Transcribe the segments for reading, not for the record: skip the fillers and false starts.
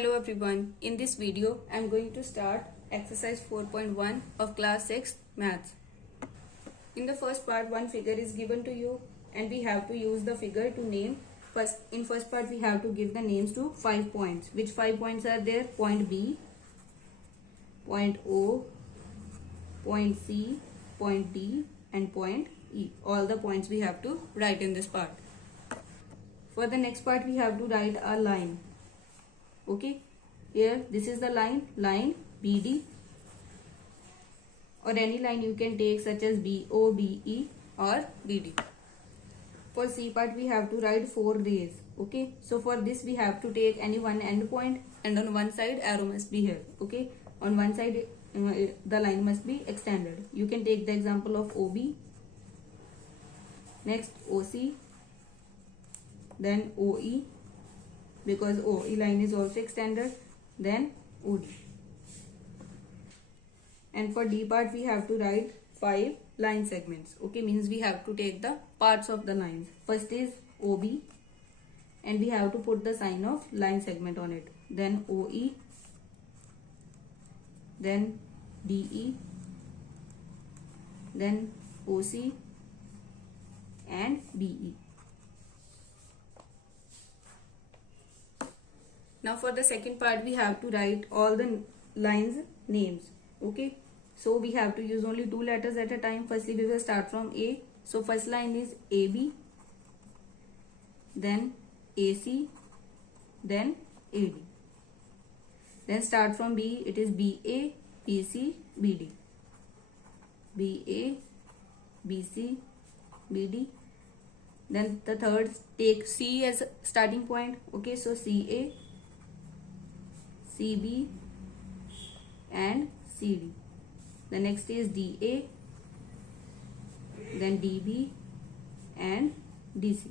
Hello everyone. In this video, I am going to start exercise 4.1 of class 6 maths. In the first part, one figure is given to you and we have to use the figure to name. In first part, we have to give the names to 5 points. Which 5 points are there? Point B, point O, point C, point D and point E. All the points we have to write in this part. For the next part, we have to write a line. Okay, here this is the line BD, or any line you can take such as BO, BE or BD. For C part we have to write 4 rays. Okay, so for this we have to take any one end point and on one side arrow must be here. Okay, on one side the line must be extended. You can take the example of OB, next OC, then OE, because OE line is also extended, then OD. And for D part we have to write 5 line segments. Okay, means we have to take the parts of the lines. First is OB and we have to put the sign of line segment on it. Then OE, then DE, then OC and BE. Now for the second part we have to write all the lines names. Okay, so we have to use only 2 letters at a time. Firstly we will start from A. So first line is AB, then AC, then AD. Then start from B, it is BA, BC, BD. BA, BC, BD. Then the third, take C as starting point. Okay, so CA, CB and CD. The next is DA, then DB and DC.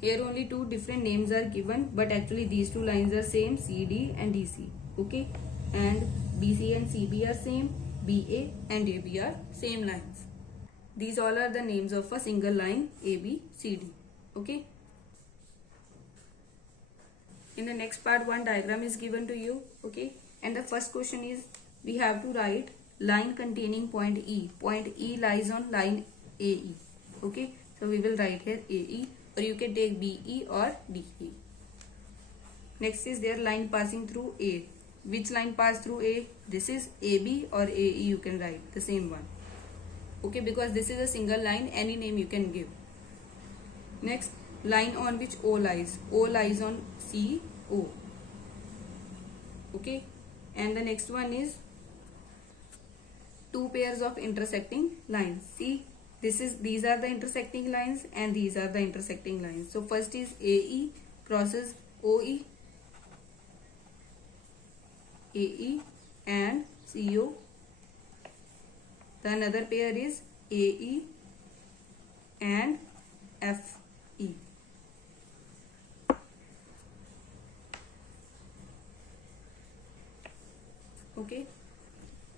Here only 2 different names are given, but actually these 2 lines are same, CD and DC. Okay, and BC and CB are same, BA and AB are same lines. These all are the names of a single line ABCD. Okay. In the next part, one diagram is given to you. Okay, and the first question is we have to write line containing point E. Point E lies on line AE. Okay, so we will write here AE, or you can take BE or DE. Next is their line passing through A. Which line passed through A? This is AB or AE, you can write the same one. Okay, because this is a single line, any name you can give. Next, line on which O lies. O lies on CO. Okay, and the next one is 2 pairs of intersecting lines. See, these are the intersecting lines and these are the intersecting lines. So first is AE crosses OE, AE and CO. The another pair is AE and FE. Okay,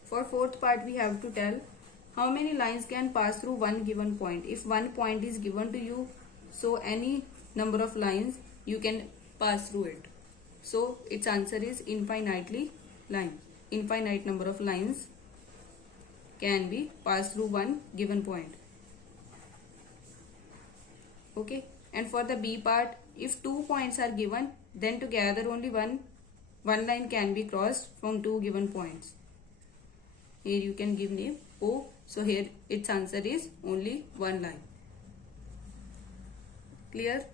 for fourth part we have to tell how many lines can pass through one given point. If one point is given to you, so any number of lines you can pass through it. So its answer is infinitely line. Infinite number of lines can be passed through one given point. Okay, and for the B part, if 2 points are given, then together only one line can be crossed from 2 given points. Here you can give name O. So here its answer is only one line. Clear?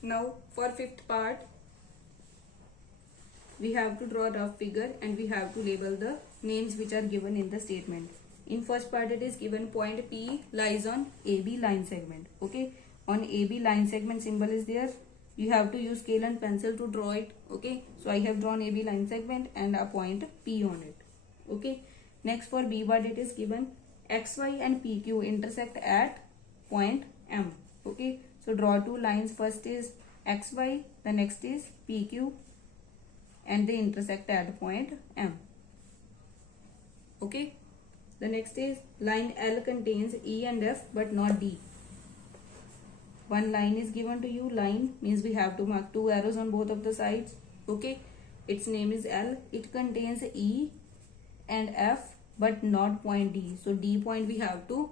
Now for fifth part, we have to draw a rough figure and we have to label the names which are given in the statement. In first part it is given point P lies on AB line segment. Okay, on AB line segment symbol is there. You have to use scale and pencil to draw it. Okay, so I have drawn AB line segment and a point P on it. Okay, next for B part it is given XY and PQ intersect at point M. Okay, so draw 2 lines. First is XY, the next is PQ and they intersect at point M. Okay, the next is line L contains E and F but not D. one line is given to you. Line means we have to mark 2 arrows on both of the sides. Okay, its name is L. It contains E and F but not point D. So D point we have to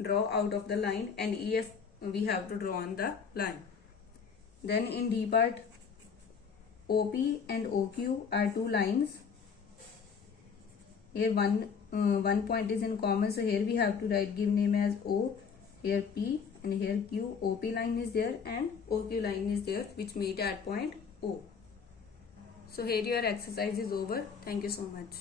draw out of the line and EF we have to draw on the line. Then in D part, OP and OQ are two lines. Here one point is in common, so here we have to write, give name as O, here P and here Q. OP line is there and OQ line is there, which meet at point O. So here your exercise is over. Thank you so much.